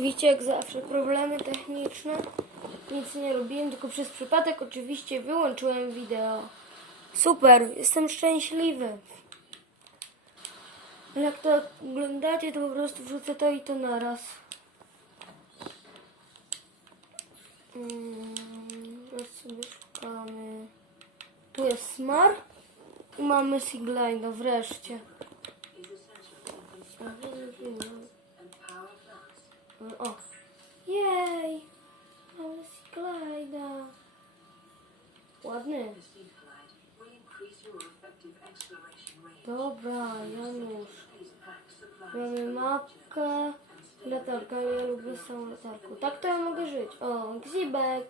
Widzicie, jak zawsze, problemy techniczne. Nic nie robiłem, tylko przez przypadek oczywiście wyłączyłem wideo. Super, jestem szczęśliwy. Jak to oglądacie, to po prostu wrzucę to i to naraz. Mm, Teraz sobie szukamy. Tu jest Smar i mamy Siglaina wreszcie. O! Jej! Mamy Siglaina. Ładny. Dobra, Janusz. Mamy mapkę. Latarka, ja lubię z tą latarką. Tak to ja mogę żyć. O, gzibek.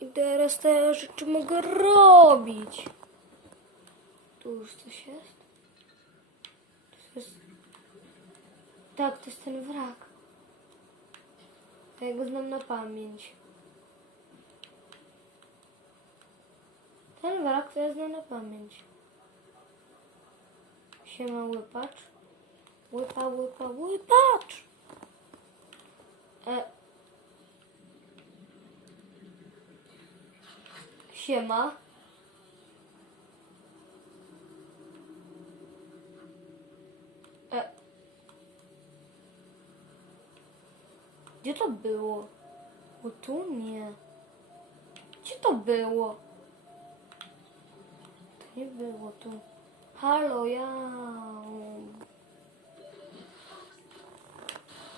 I teraz te rzeczy mogę robić. Tu już coś jest? To jest... Tak, to jest ten wrak. Ja go znam na pamięć. Ten wrak to ja znam na pamięć. Siema łypacz. Łypa, łypa, łypacz! E. Siema. E. Gdzie to było? O tu nie. Gdzie to było? To nie było tu. Halo, ja.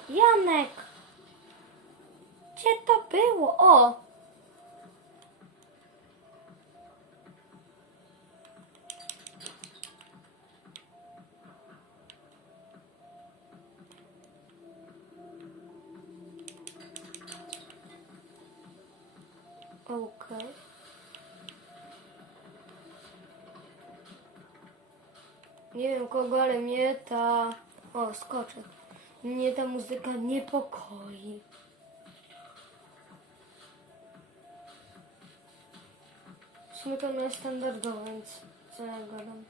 Janek! Gdzie to było? O! Nie wiem kogo, ale mnie ta... O, skoczę. Mnie ta muzyka niepokoi. W sumie to jest standardowe, więc co ja gadam.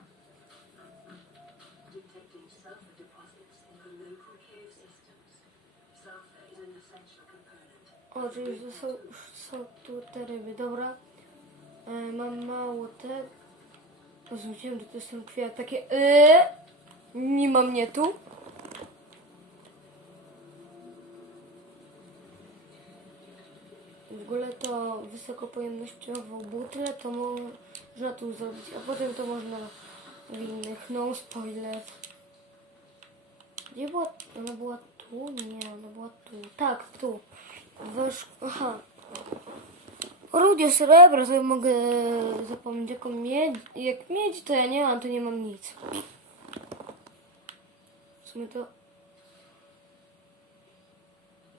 O, czyli że są, są tu te ryby. Dobra. E, mam mało tego. Zwróciłem, że to jest ten kwiat. Takie... E, nie ma mnie tu. W ogóle to wysokopojemnościową butlę to można tu zrobić, a potem to można w innych. No spoiler. Gdzie była? Ona była tu? Nie, ona była tu. Tak, tu. Wesz... Aha. Rudzie srebra sobie mogę zapomnieć jaką miedź. Jak miedź to ja nie mam, to nie mam nic. W sumie to...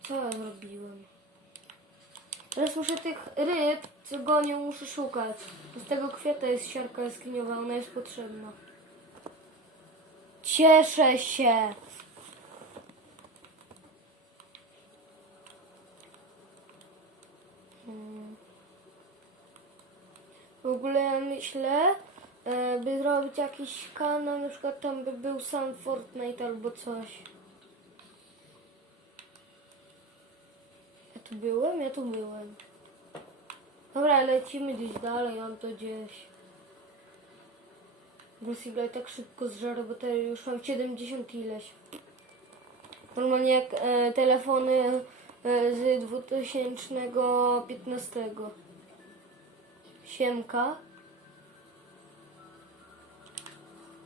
Co ja zrobiłem? Teraz muszę tych ryb, co gonią, muszę szukać. Z tego kwiata jest siarka jaskiniowa, ona jest potrzebna. Cieszę się! Hmm. W ogóle ja myślę, e, by zrobić jakiś kanał, na przykład tam by był sam Fortnite albo coś. Ja tu byłem? Ja tu byłem. Dobra, lecimy gdzieś dalej, on to gdzieś. Gosigaj tak szybko zżarł, bo to już mam 70 ileś. Normalnie jak e, telefony e, z 2015. Siemka.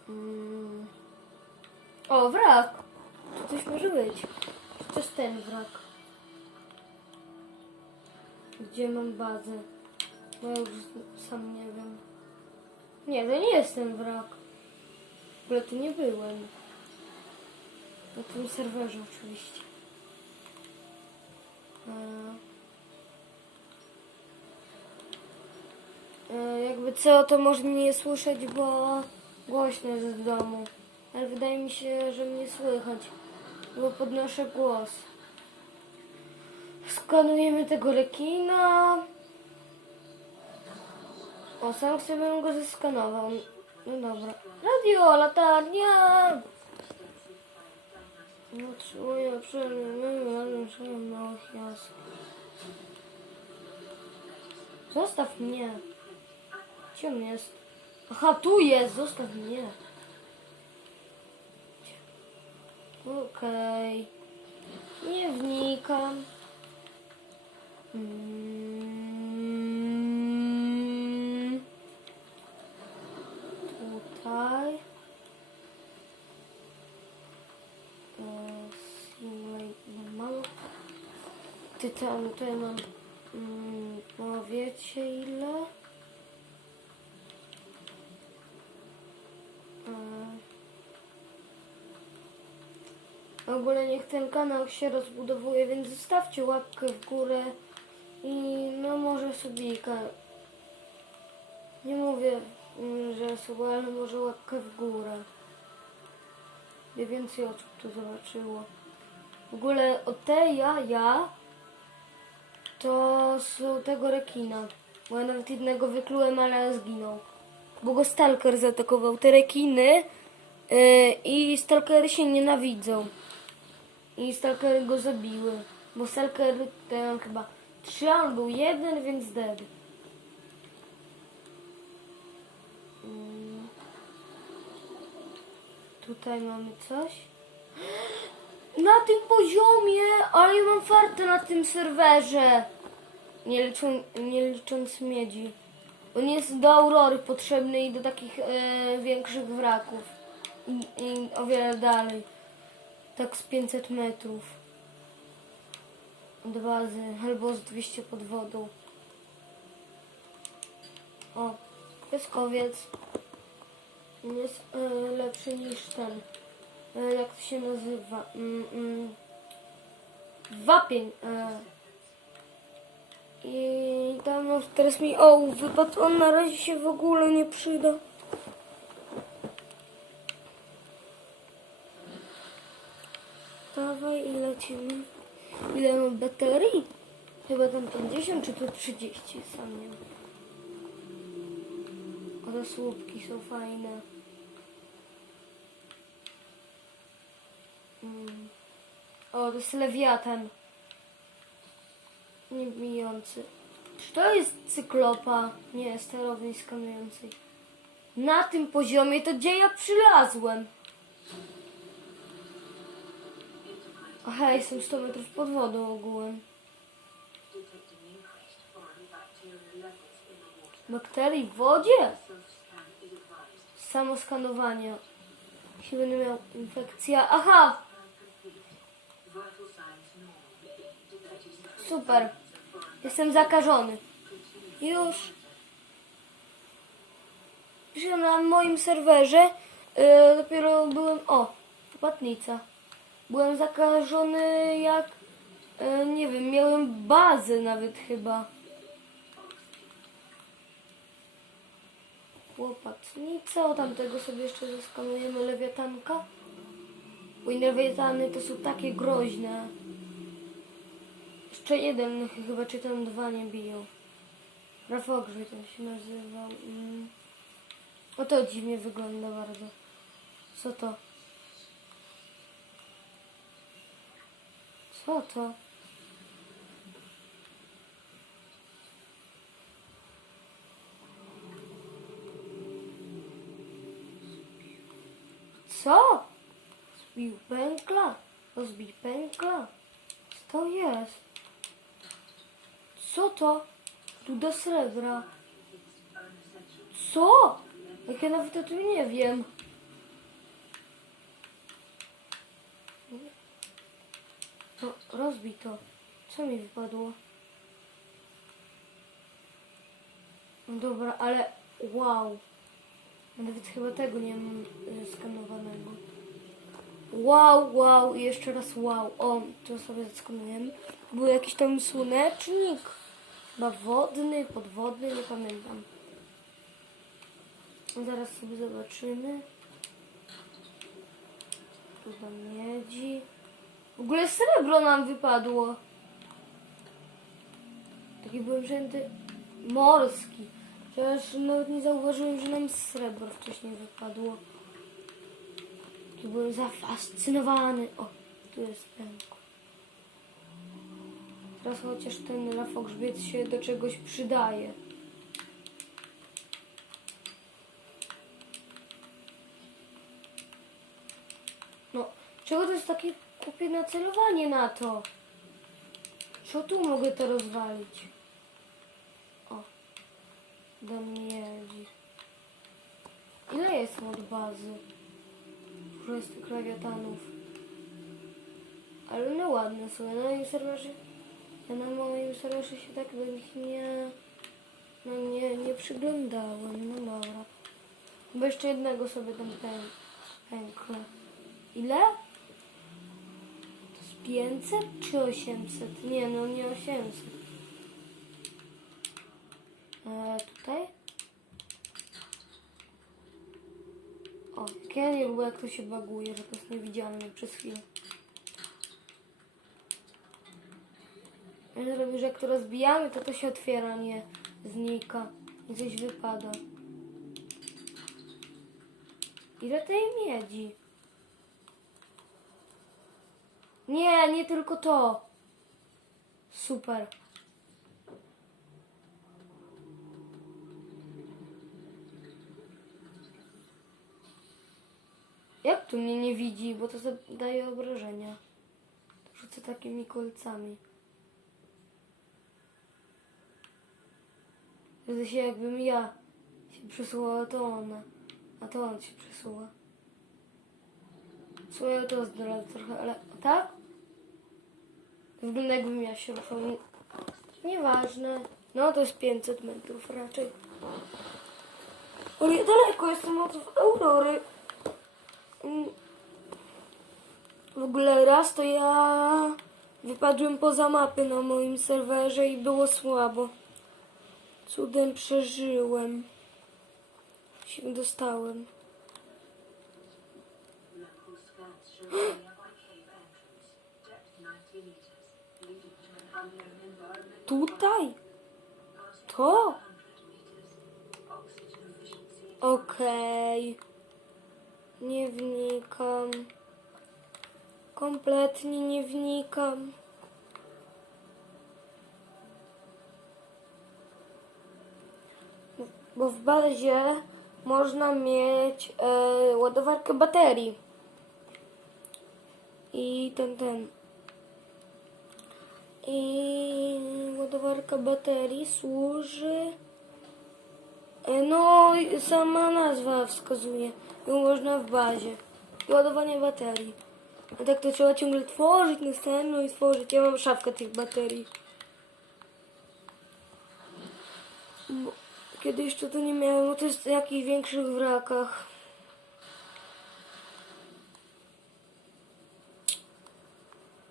Mm. O, wrak. Coś może być. To jest ten wrak. Gdzie mam bazę? Bo ja już sam nie wiem. Nie, to nie jest ten wrak. W ogóle tu nie byłem. Na tym serwerze oczywiście. E, e, jakby co, to może mnie nie słyszeć, bo głośno jest domu. Ale wydaje mi się, że mnie słychać, bo podnoszę głos. Skanujemy tego rekina. O, sam sobie go zeskanował. No dobra. Radio, latarnia! Otrzymuję przerwy, małych jasów. Zostaw mnie. Gdzie on jest? Aha, tu jest, zostaw mnie. Okej. Nie wnikam. Mm. Tutaj. Ty tam, tutaj mam, mm, no ile? Ogóle niech ten kanał się rozbudowuje, więc zostawcie łapkę w górę i no może subika. Nie mówię, mm, że suba, ale może łapkę w górę. By więcej osób to zobaczyło. W ogóle o te jaja to są tego rekina. Bo ja nawet jednego wyklułem, ale zginął. Bo go stalker zaatakował. Te rekiny yy, i stalkery się nienawidzą. I stalkery go zabiły. Bo stalker ten chyba trzy albo jeden, więc dead. Mm. Tutaj mamy coś. Na tym poziomie, ale ja mam fartę na tym serwerze. Nie, liczą, nie licząc miedzi. On jest do Aurory potrzebny i do takich e, większych wraków. I, I o wiele dalej. Tak z 500 metrów. Od bazy. Albo z 200 pod wodą. O, pieskowiec. Jest e, lepszy niż ten. E, jak to się nazywa? Mm, mm. Wapień. E. I tam teraz mi ołów wypadł. On na razie się w ogóle nie przyda. Dawaj i lecimy. Ile mam baterii? Chyba tam 50 czy to 30, sam nie wiem. O, te słupki są fajne. Mm. O, to jest lewiatan. Nie bijący. Czy to jest cyklopa? Nie, sterownik skanujący. Na tym poziomie to gdzie ja przylazłem? Aha, jestem 100 metrów pod wodą ogółem. Bakterii w wodzie? Samo skanowanie. Jeśli będę miał infekcję. Aha! Super. Jestem zakażony. Już. Że na moim serwerze e, dopiero byłem. O, płatnica. Byłem zakażony jak. e, nie wiem, miałem bazę nawet chyba. Łopatnica, o tamtego sobie jeszcze zeskanujemy lewiatanka. Bo lewiatany to są takie groźne. Jeszcze jeden chyba, czy tam dwa nie biją. Rafogrzy to się nazywa. Mm. O to dziwnie wygląda bardzo. Co to? Co to? Co? Zbił pękla? Rozbił pękla? Co to jest? Co to? Tu do srebra. Co? Jak ja nawet o tym nie wiem. No, rozbij to. Co mi wypadło? No dobra, ale wow. Nawet chyba tego nie mam y, skanowanego. Wow, wow i jeszcze raz wow. O, to sobie zaskanujemy. Był jakiś tam słonecznik. Chyba wodny, podwodny, nie pamiętam. Zaraz sobie zobaczymy. Do miedzi. W ogóle srebro nam wypadło. Taki byłem wzięty morski. Chociaż nawet nie zauważyłem, że nam srebro wcześniej wypadło. Taki byłem zafascynowany. O, Tu jest pęk. Teraz chociaż ten rafogrzbiet się do czegoś przydaje. No, czego to jest takie kupie nacelowanie na to? Co tu mogę to rozwalić? O, do miedzi. Ile jest od bazy? Tych lewiatanów. Ale no ładne są. Ja na serwerze, ja na moim serwerze się tak do nich nie, no nie, nie przyglądałem. No dobra. Bo jeszcze jednego sobie tam pę, pęknę. Ile? To jest 500 czy 800? Nie, no nie 800. E, tutaj? O, nie lubię jak to się baguje, że to jest niewidzialne przez chwilę. Ja zrobię, że jak to rozbijamy, to to się otwiera, nie znika. I coś wypada. Ile tej miedzi? Nie, nie tylko to. Super. Jak tu mnie nie widzi, bo to daje obrażenia. Rzucę takimi kolcami. Wtedy się jakbym ja się przesuwała, to ona. A to on się przesuwa. Swoje to zdrowe trochę, ale tak? Wygląda jakbym ja się ruszał. Nieważne. No to jest 500 metrów raczej. Ale daleko jestem od Aurory. Mm. W ogóle raz to ja wypadłem poza mapy na moim serwerze i było słabo. Cudem przeżyłem. Się dostałem. Tutaj? To? 100 meters, oxygen efficiency Okej. Nie wnikam. Kompletnie nie wnikam. Bo w bazie można mieć e, ładowarkę baterii. I ten, ten. I ładowarka baterii służy. E, No, sama nazwa wskazuje. Ją można w bazie. I ładowanie baterii. A tak to trzeba ciągle tworzyć następną i tworzyć. Ja mam szafkę tych baterii. Bo kiedy jeszcze to nie miałem, bo to jest w jakichś większych wrakach.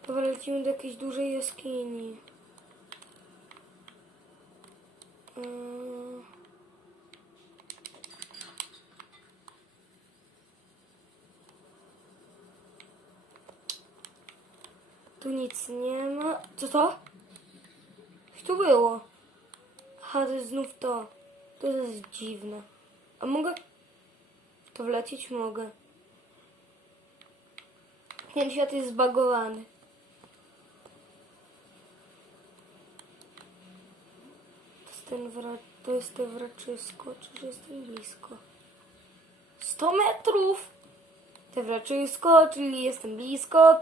Dobra, lecimy do jakiejś dużej jaskini. Yy. Tu nic nie ma. Co to? Co tu było? Aha, to jest znów to. To jest dziwne. A mogę? To wlecieć mogę. Ten świat jest zbagowany. To jest ten wra... To jest te wraczysko, czy jestem blisko? 100 metrów! Te wraczysko, czyli jestem blisko.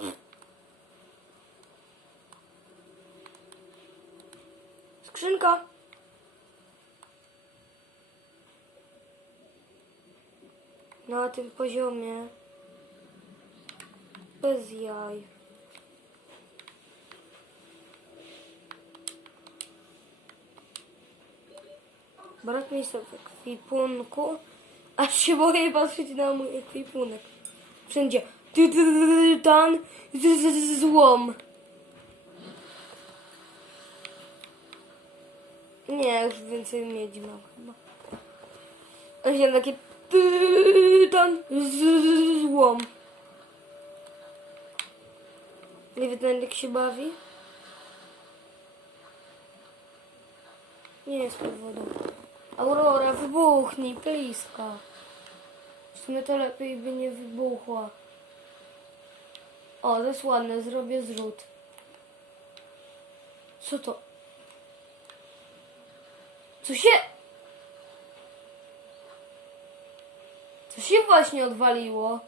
Skrzynka. Na tym poziomie. Bez jaj. Brak miejsca w ekwipunku. Aż się boję patrzeć na mój ekwipunek. Wszędzie. Ty, ty, ty, Tan. z- z- z- Złom. Nie, już więcej miedzi mam chyba. A się takie tytan złom. Nie wiem, jak się bawi. Nie jest pod wodą. Aurora, wybuchnij, blisko. W sumie to lepiej by nie wybuchła. O, to jest ładne, zrobię zrzut. Co to? Co się... Co się właśnie odwaliło?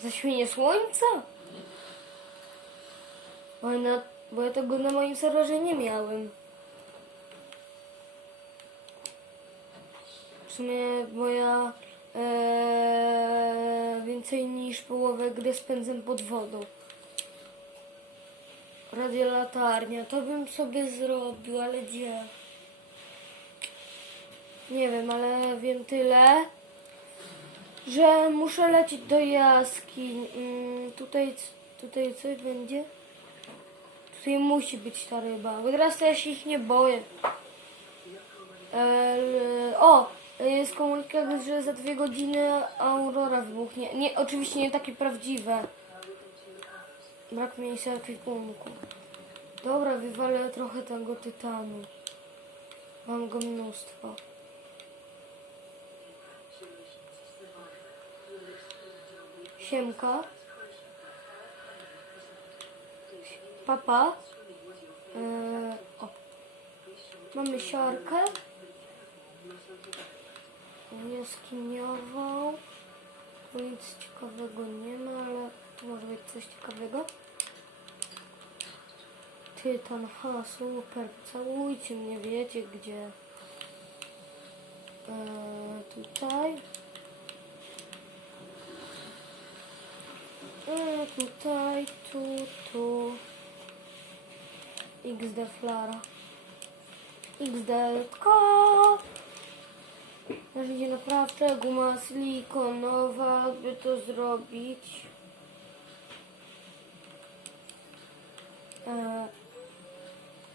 Zaśmienie słońca? Bo ja, na, bo ja tego na moim serwerze nie miałem. W sumie moja e, więcej niż połowę gry spędzę pod wodą. Radiolatarnia, to bym sobie zrobił, ale gdzie? Nie wiem, ale wiem tyle, że muszę lecieć do jaskiń. Mm, tutaj, tutaj coś będzie? Tutaj musi być ta ryba, bo teraz ja się ich nie boję. Eee, o, jest komunikat, że za dwie godziny aurora wybuchnie. Nie, oczywiście nie takie prawdziwe. Brak miejsca ekwipunku. Dobra, wywalę trochę tego tytanu. Mam go mnóstwo. Siemka. Papa. Eee, o. Mamy siarkę. Jaskiniową. Nic ciekawego nie ma, ale tu może być coś ciekawego. Tytan, ha, super. Całujcie mnie, wiecie gdzie. Eee, tutaj. Eee, tutaj, tu, tu. XD Flara. XD. Narzędzie naprawcze, guma silikonowa, by to zrobić. E,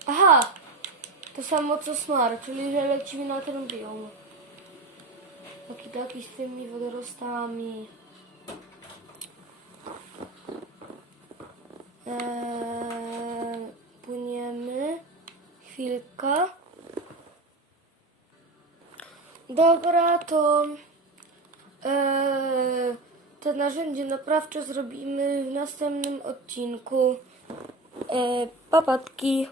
aha! To samo co smar, czyli że lecimy na ten biom. Taki taki z tymi wodorostami. Eee, płyniemy. Chwilka. Dobra, to e, te narzędzie naprawcze zrobimy w następnym odcinku. E, papatki.